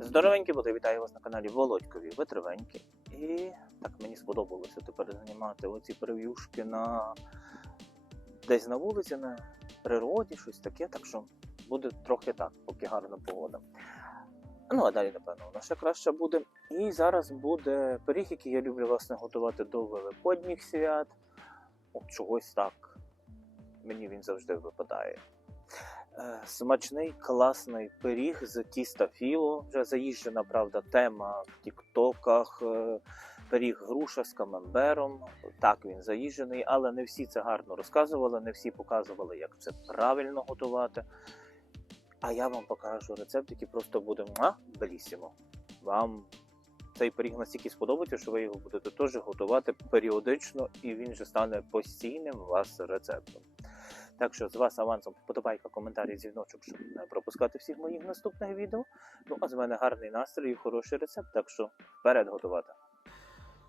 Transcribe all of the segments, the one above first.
Здоровенькі були, вітаю вас на каналі Володькові. Ви тривенькі. І так мені сподобалося тепер знімати оці прев'юшки на десь на вулиці, на природі, щось таке. Так що буде трохи так, поки гарна погода. Ну, а далі, напевно, воно ще краще буде. І зараз буде пиріг, який я люблю власне готувати до Великодніх свят. От чогось так. Мені він завжди випадає. Е, Смачний, класний пиріг з тіста філо. Вже заїжджена, правда, тема в тіктоках. Е, Пиріг груша з камембером. Так він заїжджений, але не всі це гарно розказували, не всі показували, як це правильно готувати. А я вам покажу рецепт, який просто буде белісімо. Вам цей пиріг настільки сподобається, що ви його будете теж готувати періодично, і він же стане постійним у вас рецептом. Так що з вас авансом вподобайка, коментарі, дзвіночок, щоб не пропускати всіх моїх наступних відео. Ну а з мене гарний настрій і хороший рецепт, так що вперед готувати.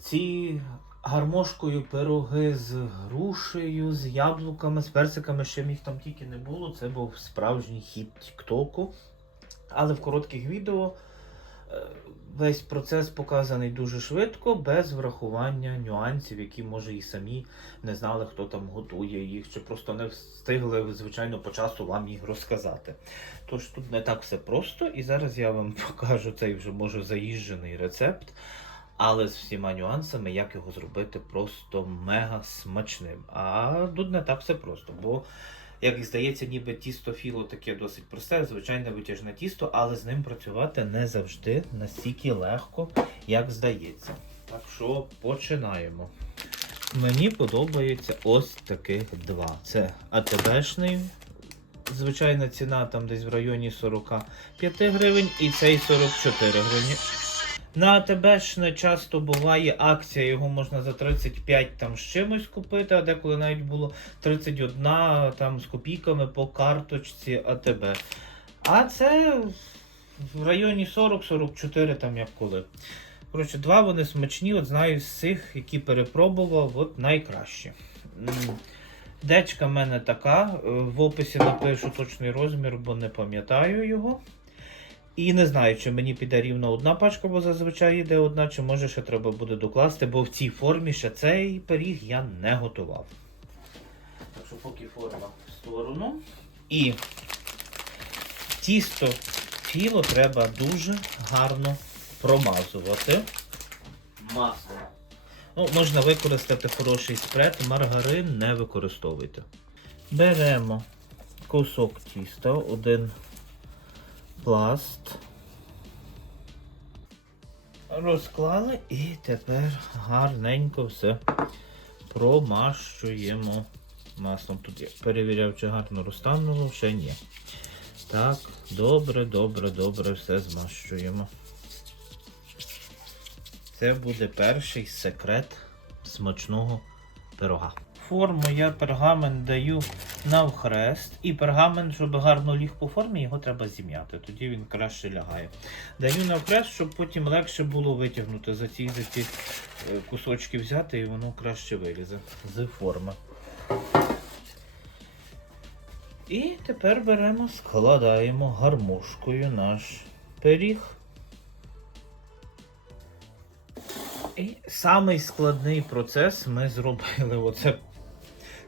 Ці гармошкою пироги з грушею, з яблуками, з персиками, ще їх там тільки не було. Це був справжній хіт Тіктоку. Але в коротких відео весь процес показаний дуже швидко, без врахування нюансів, які може і самі не знали, хто там готує їх, чи просто не встигли, звичайно, по часу вам їх розказати. Тож тут не так все просто, і зараз я вам покажу цей вже може заїжджений рецепт але з всіма нюансами, як його зробити просто мега смачним. А тут не так все просто, бо, як здається, ніби тісто філо таке досить просте, звичайне витяжне тісто, але з ним працювати не завжди настільки легко, як здається. Так що починаємо. Мені подобається ось таких два. Це АТБшний. Звичайна ціна там десь в районі 45 гривень, і цей 44 гривні. На АТБ ж не часто буває акція, його можна за 35 там з чимось купити, а деколи навіть було 31 там з копійками по карточці АТБ. А це в районі 40-44, там як коли. Коротше, два вони смачні, от знаю з цих, які перепробував, от найкращі. Дечка в мене така. В описі напишу точний розмір, бо не пам'ятаю його. І не знаю, чи мені піде рівно одна пачка, бо зазвичай йде одна, чи може ще треба буде докласти, бо в цій формі ще цей пиріг я не готував. Так що поки форма в сторону. І тісто філо треба дуже гарно промазувати маслом. Ну, можна використати хороший спред, маргарин не використовуйте. Беремо кусок тіста, один пласт. Розклали і тепер гарненько все промащуємо маслом. Тут я перевіряв, чи гарно розтануло, ще ні. Так, добре, добре, добре все змащуємо. Це буде перший секрет смачного пирога. Форму я пергамент даю навхрест, і пергамент, щоб гарно ліг по формі, його треба зім'яти, тоді він краще лягає. Даю навхрест, щоб потім легше було витягнути за ці, за ці е, кусочки взяти, і воно краще вилізе з форми. І тепер беремо, складаємо гармошкою наш пиріг. І самий складний процес ми зробили оце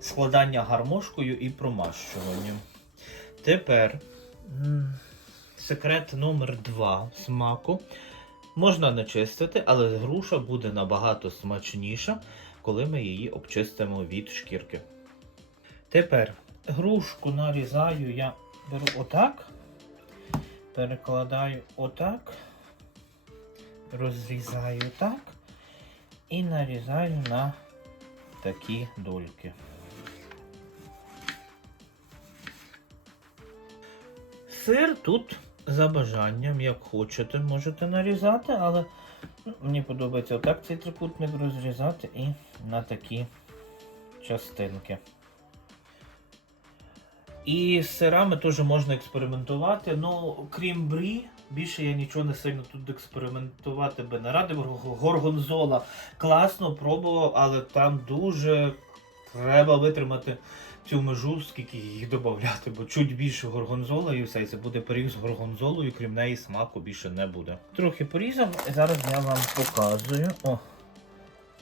складання гармошкою і промащуванням. Тепер секрет номер 2 смаку. Можна не чистити, але груша буде набагато смачніша, коли ми її обчистимо від шкірки. Тепер грушку нарізаю я беру отак, перекладаю отак, розрізаю так і нарізаю на такі дольки. Сир тут за бажанням, як хочете, можете нарізати, але мені подобається отак цей трикутник розрізати і на такі частинки. І з сирами теж можна експериментувати. Ну, крім брі, більше я нічого не сильно тут експериментувати би не радив. Горгонзола класно пробував, але там дуже треба витримати цю межу, скільки їх додати, бо чуть більше горгонзола і все, і це буде пиріг з горгонзолою, крім неї смаку більше не буде. Трохи порізав, і зараз я вам показую. О,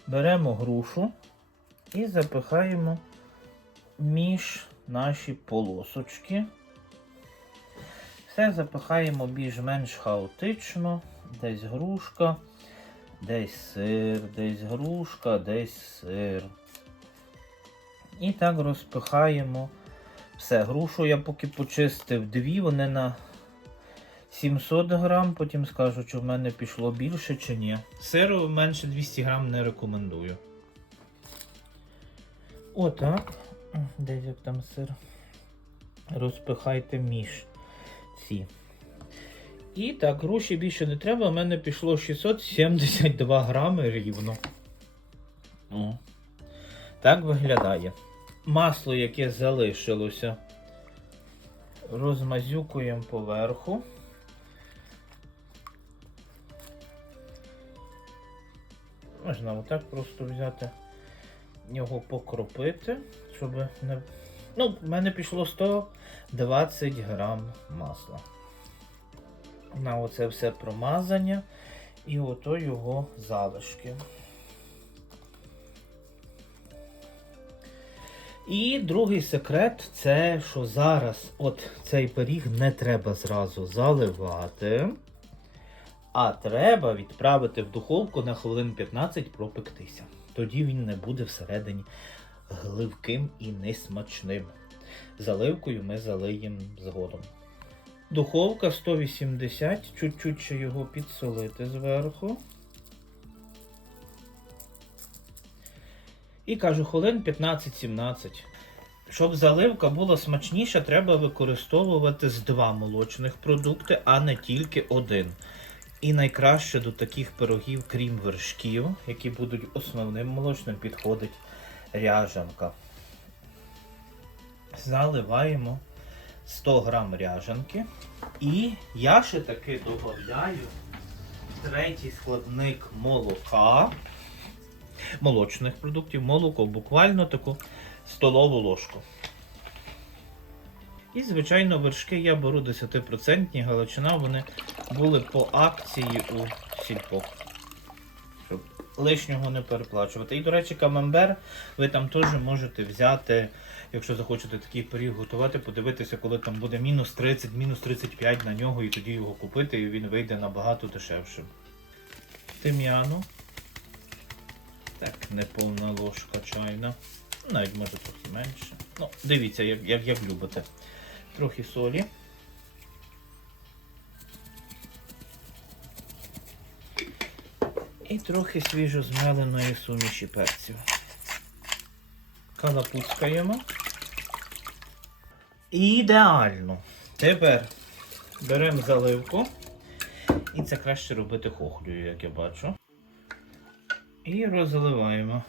беремо грушу і запихаємо між наші полосочки. Все запихаємо більш-менш хаотично, десь грушка, десь сир, десь грушка, десь сир. І так розпихаємо все. Грушу я поки почистив дві, вони на 700 грам, потім скажу, чи в мене пішло більше чи ні. Сиру менше 200 грам не рекомендую. Отак. Десь як там сир. Розпихайте між ці. І так, груші більше не треба. У мене пішло 672 грами рівно. О. Так виглядає. Масло, яке залишилося, розмазюкуємо поверху. Можна отак просто взяти, його покропити, щоб не. Ну, в мене пішло 120 грам масла. На оце все промазання і ото його залишки. І другий секрет це, що зараз от цей пиріг не треба зразу заливати, а треба відправити в духовку на хвилин 15 пропектися. Тоді він не буде всередині гливким і несмачним. Заливкою ми залиємо згодом. Духовка 180, чуть-чуть ще його підсолити зверху. І кажу, хвилин 15-17. Щоб заливка була смачніша, треба використовувати з два молочних продукти, а не тільки один. І найкраще до таких пирогів, крім вершків, які будуть основним молочним, підходить ряжанка. Заливаємо 100 грам ряжанки. І я ще таки додаю третій складник молока молочних продуктів, молоко, буквально таку столову ложку. І, звичайно, вершки я беру 10% галичина, вони були по акції у сільпо. Щоб лишнього не переплачувати. І, до речі, камамбер ви там теж можете взяти, якщо захочете такий пиріг готувати, подивитися, коли там буде мінус 30, мінус 35 на нього, і тоді його купити, і він вийде набагато дешевшим. Тим'яну. Так, неповна ложка чайна. Навіть може трохи менше. Ну, дивіться, як, як, як любите. Трохи солі. І трохи свіжо змеленої суміші перців. Калапуцькаємо. Ідеально. Тепер беремо заливку. І це краще робити хохлею, як я бачу. І розливаємо.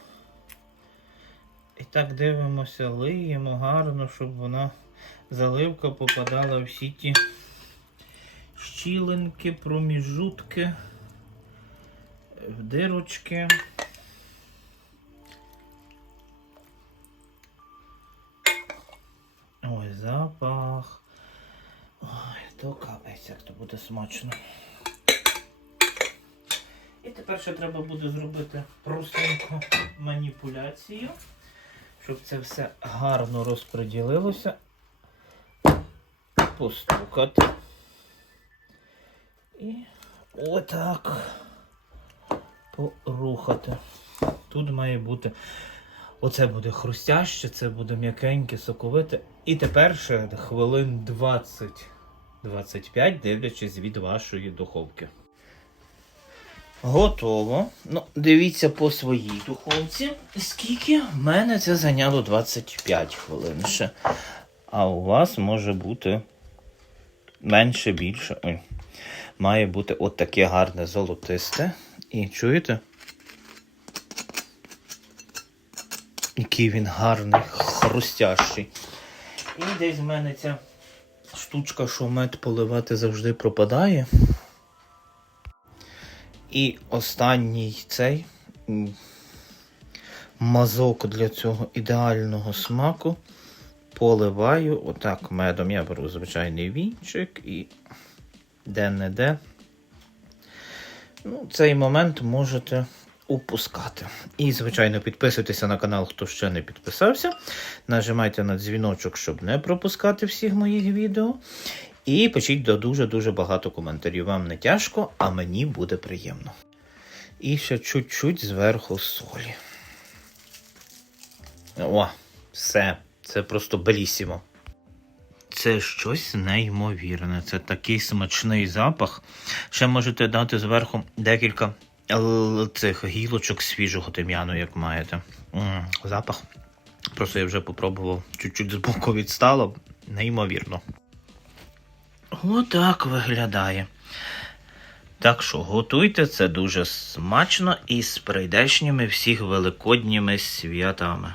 І так дивимося, лиємо гарно, щоб вона заливка попадала в всі ті щілинки, проміжутки, в дирочки. Ой, запах. Ой, то капець, як то буде смачно. Тепер ще треба буде зробити простеньку маніпуляцію, щоб це все гарно розподілилося. Постукати. І отак порухати. Тут має бути. Оце буде хрустяще, це буде м'якеньке, соковите. І тепер ще хвилин 20-25, дивлячись від вашої духовки. Готово. Ну, дивіться по своїй духовці. Скільки? В мене це зайняло 25 хвилин ще. А у вас може бути менше, більше. Ой. Має бути от таке гарне золотисте. І чуєте? Який він гарний, хрустящий. І десь в мене ця штучка, що мед поливати завжди пропадає. І останній цей мазок для цього ідеального смаку поливаю отак медом. Я беру звичайний вінчик і де-не-де. Ну, цей момент можете упускати. І, звичайно, підписуйтеся на канал, хто ще не підписався. Нажимайте на дзвіночок, щоб не пропускати всіх моїх відео. І пишіть до дуже-дуже багато коментарів. Вам не тяжко, а мені буде приємно. І ще чуть-чуть зверху солі. О, все. Це просто белісімо. Це щось неймовірне. Це такий смачний запах. Ще можете дати зверху декілька цих гілочок свіжого тим'яну, як маєте. М, запах. Просто я вже попробував, чуть-чуть збоку відстало. Неймовірно. Отак виглядає. Так що готуйте це дуже смачно і з прийдешніми всіх великодніми святами.